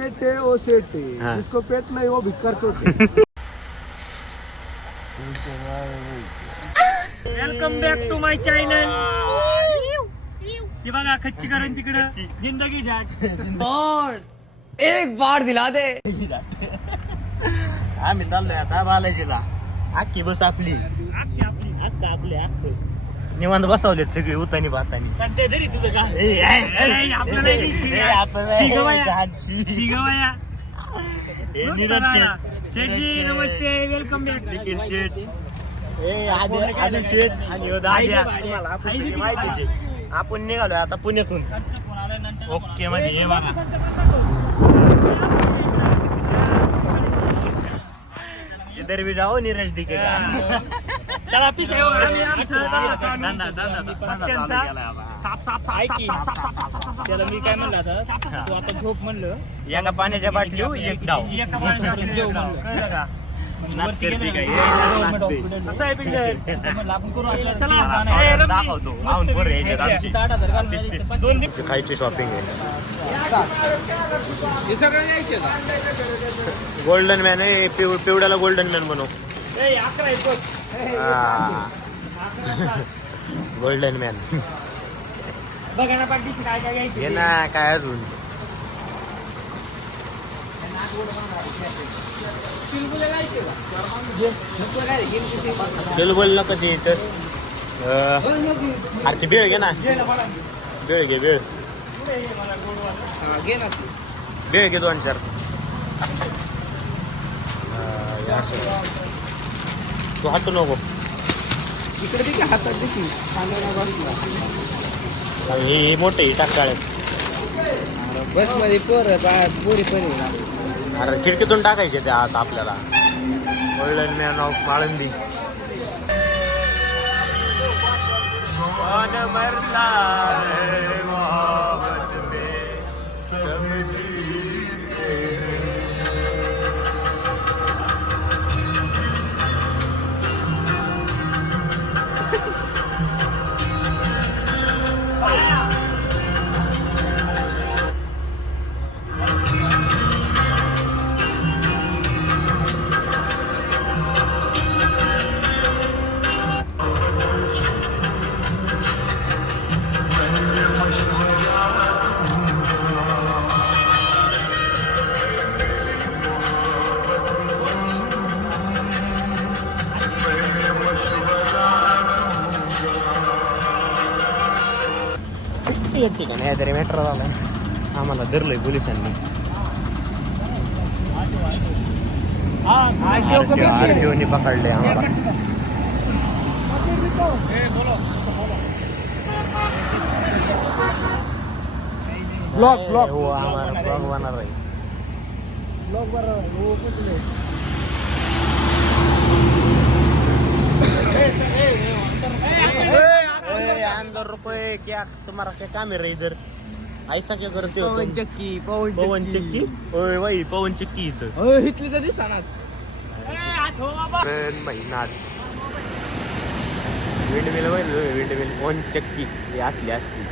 पेट है वो सेट है, जिसको पेट नहीं वो भिक्कर चोट है. Welcome back to my channel. ती बघा खच्ची करून तिकडं जिंदगी झाट और एक बार दिला दे. आम्ही चाललोय आता बालाजीला. अख्खी बस आपली आपली आपली अख्ख निवांत बसवलेत सगळे उतानी बातानी. सध्या तरी तुझं गाणं आपलं नाही शिगवया. शेठजी नमस्ते, वेलकम बॅक. निखिल शेठ, आधी शेठ आणि दाद्या. माहितीचे आपण निघालोय आता पुण्यातून. ओके मध्ये हे बघा इधर भी जाओ नीरज दिखे. चला पिस आहे आम्ही आमचं त्याला मी काय म्हणलं आता तू आता झोप म्हणलं एका पाण्याच्या बाटलीवर एक डाव. एका पाण्यासाठी जेव म्हणलं कळलं का. नाद करते काय असं आहे पिंडर. दाखवतो लावून पोरं यायच्यात आमची. दोन खायची शॉपिंग आहे. गोल्डन मॅन आहे. पिवड्याला गोल्डन मॅन बनव. गोल्डन मॅन बघा ना पाठीशी काय काय घ्यायची हे ना काय अजून चल बोल ना कधी तर अरे बेळ घे ना. बेळ घे बेळ बेळ घे 2-4. तू हातू नको इकडे देखील हातात देखील हे मोठे टाकाळ. बस मध्ये पोरी पण आहे. अरे खिडकीतून टाकायचे ते आता आपल्याला. Golden man of Malandi. एक ठिकाणी आहे तरी मेट्रो झाला. आम्हाला धरलंय पोलिसांनी. आरटीओने पकडले आम्हाला. ब्लॉक ब्लॉक हो आम्हाला ब्लॉग होणार आहे. ब्लॉक बरोबर. ₹1,000 क्या तुम्हारा क्या काम है इधर. ऐसा क्या करते हो पवन चक्की पवन चक्की. ओय बाई पवन चक्की इथं इथली तर दिसणार. महिना विंडमिल विंडमिल पवन चक्की ही असली असली.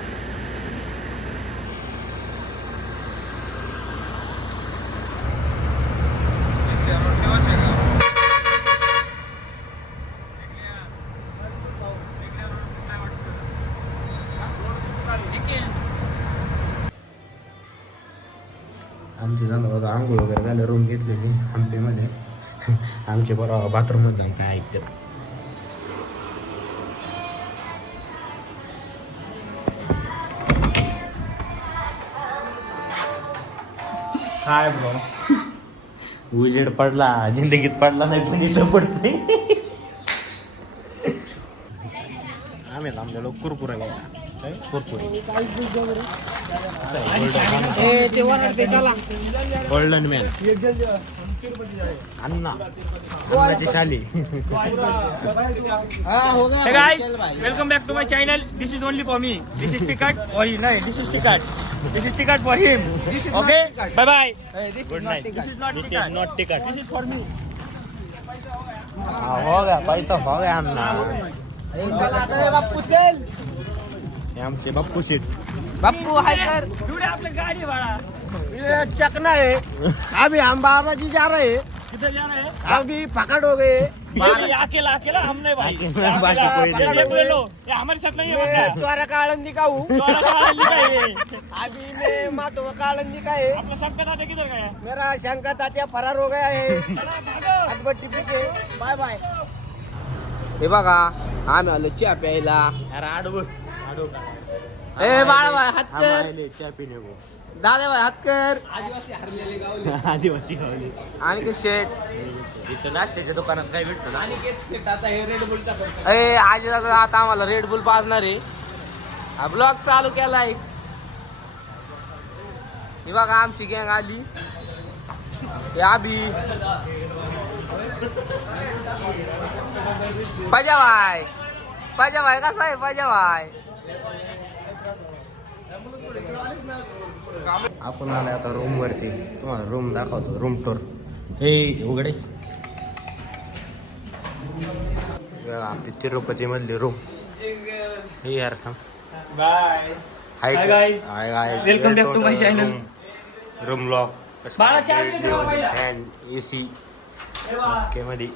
आमचे झालं बघा आंघोळ वगैरे झालं. रूम घेतलेली हंपीमध्ये. आमचे बरोबर बाथरूममध्ये जाऊन काय ऐकतात. काय ब्रो उजेड पडला जिंदगीत पडला नाही पण इथं पडते. आम्ही थांबलेलो कुरकुरा घ्यायला. कुरकुरे गोल्डन मॅन अन्ना अन्नाची शाली. Hey guys, welcome back to my channel. This is only for me. This is ticket for him. No, this is ticket. This is ticket for him. Okay, bye bye. Good night. This is not this ticket. Is not ticket. This is for me. हो गया पैसा हो गया अन्ना. हे आमचे बाप्पू शेठ. बाप्पू हाय कर एवढे आपली गाडी बाळा ये चकना है अभी हम बालाजी जा रहे हैं किधर जा रहे हैं अभी पकड़ हो गए ये अकेला अकेला हम नहीं भाई बाकी कोई नहीं. ये बोले लो ये हमारे साथ नहीं है बंदा चौरा का आनंदी का हूँ चौरा का आनंदी का है. अभी मैं माधव का आनंदी का है आपला शंकर दादा किधर गया मेरा शंकर तात्या फरार हो गया है अकबट्टी पीके बाय बाय हे बघा आम्ही आलो चहा प्यायला. अरे आडवं ए बाळा भाई हात कर. चहा पिणे गो. दादा भाई हात कर. आदिवासी हरलेले गावले. आदिवासी गावले. आणि के शेट इथं नाश्त्याच्या दुकानात काय भेटतं ना. आणि के शेट आता हे रेड बुलचा ए आज आता आम्हाला रेड बुल पाजणार आहे. हा ब्लॉग चालू केला एक. हे बघा आमची गँग आली. हे अभि पाजाभाई पाजाभाई कसा आहे पाजाभाई. आपण आलोय आता रूम वरती. तुम्हाला रूम दाखवतो. Room tour. हे उघडे आपली तिरुपती मधली रूम. हे यार थांब. Bye hi Hi guys. Hi guys. Welcome back to my channel. Room lock. बाळा charge नाही ठेवा पहिला. फॅन एसी ओके मध्ये.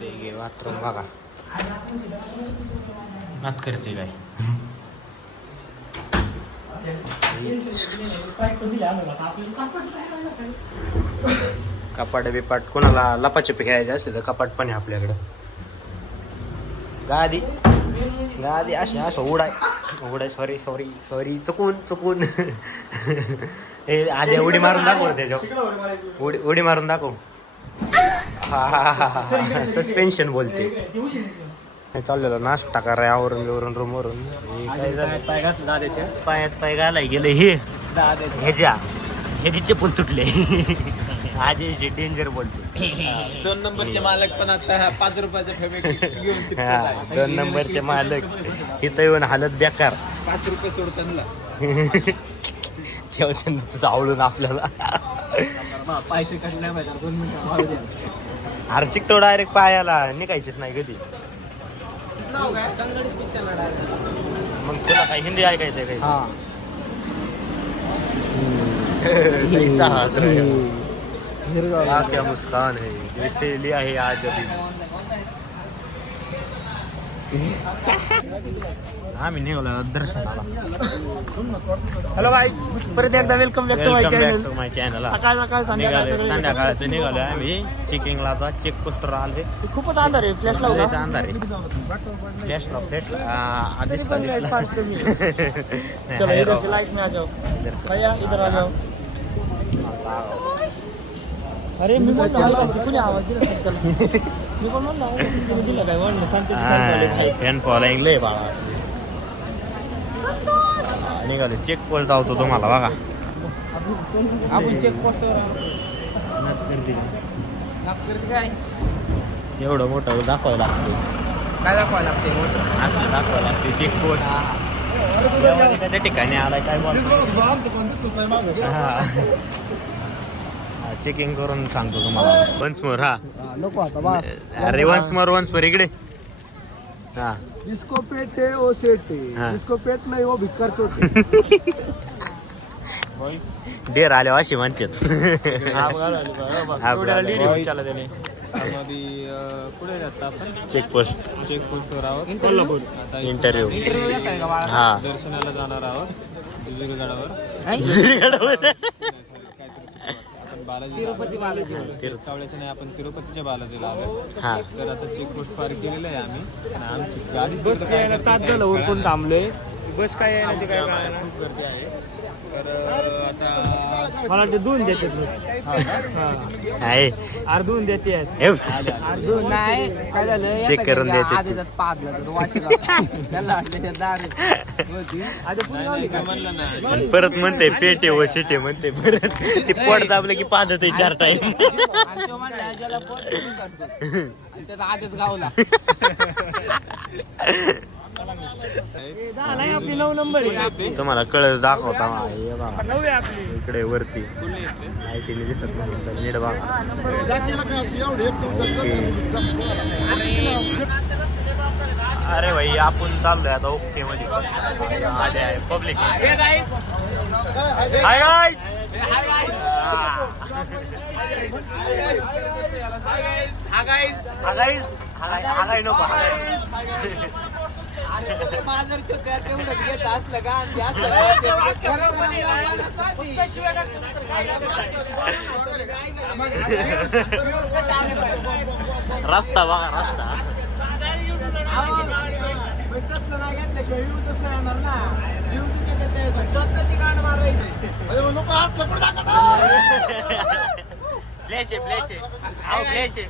ते घे बाथरूम बघा. नात करते काय. कपाट बिपाट कोणाला लपाछपी खेळायचे असते तर कपाट पण आहे आपल्याकडं. गादी गादी अशी असं उडाय सॉरी सॉरी सॉरी चुकून हे आधी उडी मारून दाखव रे त्याच्यावर. उडी मारून दाखव. हा सस्पेन्शन बोलते. चाललेलो नाश्ता करा आवरून रूम वरून. काय झालं पाय घातलं दादाच्या पायात पाय घालाय गेलं हे ह्याची चप्पल तुटले. आज डेंजर बोलते. 2 नंबरचे मालक पण आता 5 रुपयाचा फेब्रिक घेऊन हा 2 नंबरचे मालक इथं येऊन हालत बेकार. 5 रुपये सोडताना तेव्हा त्यांना तुझं आवडून आपल्याला. पायचे कट नाही पाहिजे 2 मिनिटं. अरे चिकटो डायरेक्ट पायाला निघायचीच नाही कधी. नाव काय कंगडीच पिक्चर मग तुला काय हिंदी ऐकायचंय काही. हा कैसा हाथ रहे हो? क्या मुस्कान है जैसे लिया है आज अभी. आम्ही निघालो दर्शनाला. हॅलो गाईस परत एकदा welcome back to my channel. My channel. सकाळ सकाळ संध्याकाळचं निघालो आम्ही चेकिंगला. आता चेक पोस्टर आले. खूपच अंधार आहे फ्लॅश लावला लयच अंधार आहे. फ्लॅश आधीच चलो इधर से लाइट में आ जाओ भैया इधर आ जाओ. अरे मी पण कुणी आवाज दिला त्याला. मी पण म्हणलं आवाज दिला काय म्हणलं शांती. फॅन फॉलोइंग लय बाळा. निघालो चेक पोस्ट धावतो तुम्हाला बघा. आपण चेक पोस्टवर काय एवढं मोठं दाखवावं लागतं. काय दाखवायला लागते असं दाखवावं लागते चेक पोस्ट. त्या ठिकाणी आलाय काय चेकिंग करून सांगतो तुम्हाला. Once more. हा नको आता बस अरे वन्स मोर इकडे. हा जिसको पेट है वो सेट हाँ. है जिसको पेट नहीं वो भिक्कर चोट है. डेर आल्या अशी म्हणतात. पुढे जातात आपण चेक पोस्ट चेक पोस्टवर आहोत. इंटरव्ह्यू. हा दर्शनाला जाणार आहोत विजयगडावर. आपण बालाजी तिरुपती बालाजी चावळ्याच्या नाही आपण तिरुपतीच्या बालाजीला आलो. हा तर आता चेक पोस्ट पार केलेलं आहे आम्ही. आणि आमची गाडी बस काय यायला तास झालं उरकून थांबलोय. बस काय यायला ते काय खूप गर्दी आहे. तर आता मला वाटतं 2 देतात बस. आहे अर्धून देते अर्जुन नाही काय झालं चेक करून देते. आधीच पाहतलं तर वाशीला त्याला वाटलं त्या दारी म्हणलं ना. आणि परत म्हणते पेटे व शेटे म्हणते परत. ते पोट दाबलं की पाहत 4 टाइम. आणि तो म्हणला ज्याला पोट तुम्ही करतो. आणि त्याचा आधीच गावला. झालाय आपली 9 नंबर नंबर आहे. तुम्हाला कळस दाखवता हे बघा नववी आपली. इकडे वरती लाईटीने दिसत नाही तर नीट बघा. अरे भाई आपण चाललोय आता ओके मध्ये आले आहे पब्लिक. Hi guys. हागाई नको माझं छोट्या तेवढंच घेत असलं का आणि जास्त रस्ता बघा रस्ता. प्लेस आहे प्लेस आहे आओ प्लेस आहे.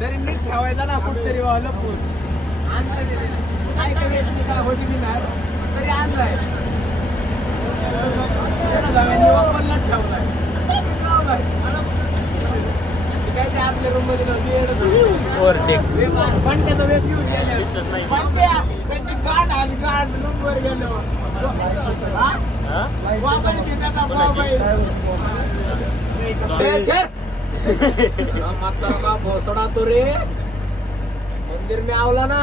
तरी नीट ठेवायचा ना कुठतरी लपून होती मी ना तरी आणलाय वापरला ठेवलाय काय ते आपल्या रूम मध्ये बंट्याचा वेग घेऊन गेले त्यांची गाठ आली गाठ रूम वर गेलो मोबाईल घेतात मोबाईल म्हातारा भोसडा तो रे मंदिर में आवला ना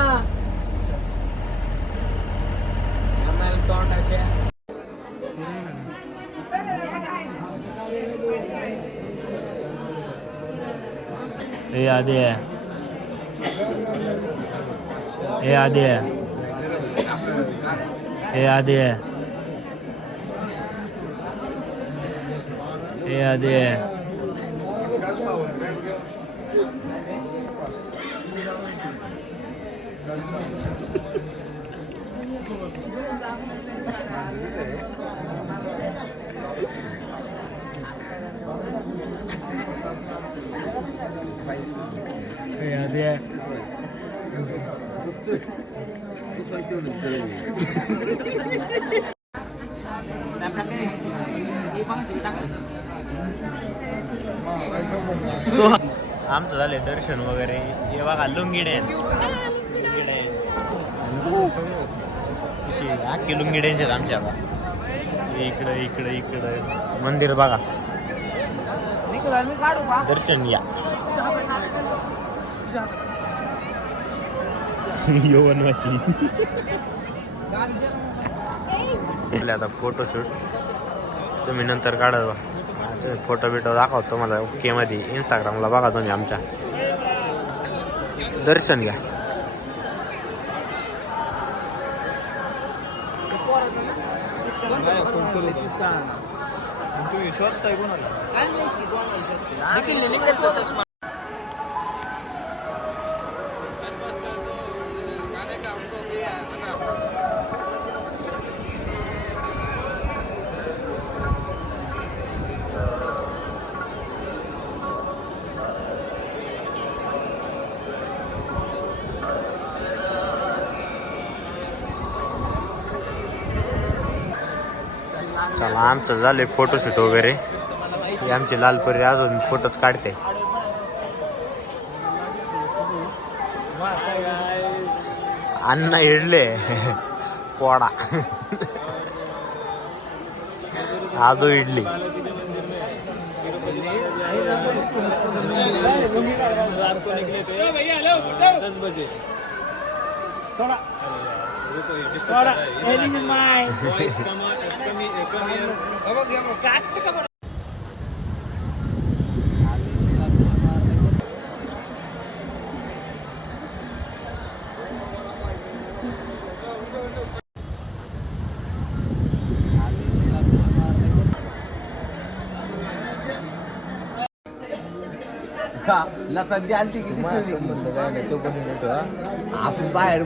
तोंडाच्या हे आधी आहे हे आधी आहे हे आधी आहे हे आधी आहे. हे आधी आहे तो आमचं झाले दर्शन वगैरे. हे बघा लुंगी डॅन्स कशी अख्खी लुंगी डॅन्स आहेत आमच्या आता. इकडं इकडं इकडं मंदिर बघा. दर्शन या यवनवासी. आता फोटोशूट तुम्ही नंतर काढा. फोटो बिटो दाखवतो तुम्हाला ओके मध्ये. इंस्टाग्रामला बघा तुम्ही आमच्या. दर्शन घ्या. चला आमचं झाले फोटोशूट वगैरे. ही आमची लालपरी अजून फोटोच काढते. अण्णा इडले पोडा आदो इडली. This is my. सध्या आलती किती संबंध काय नाही तो पण आपण बाहेर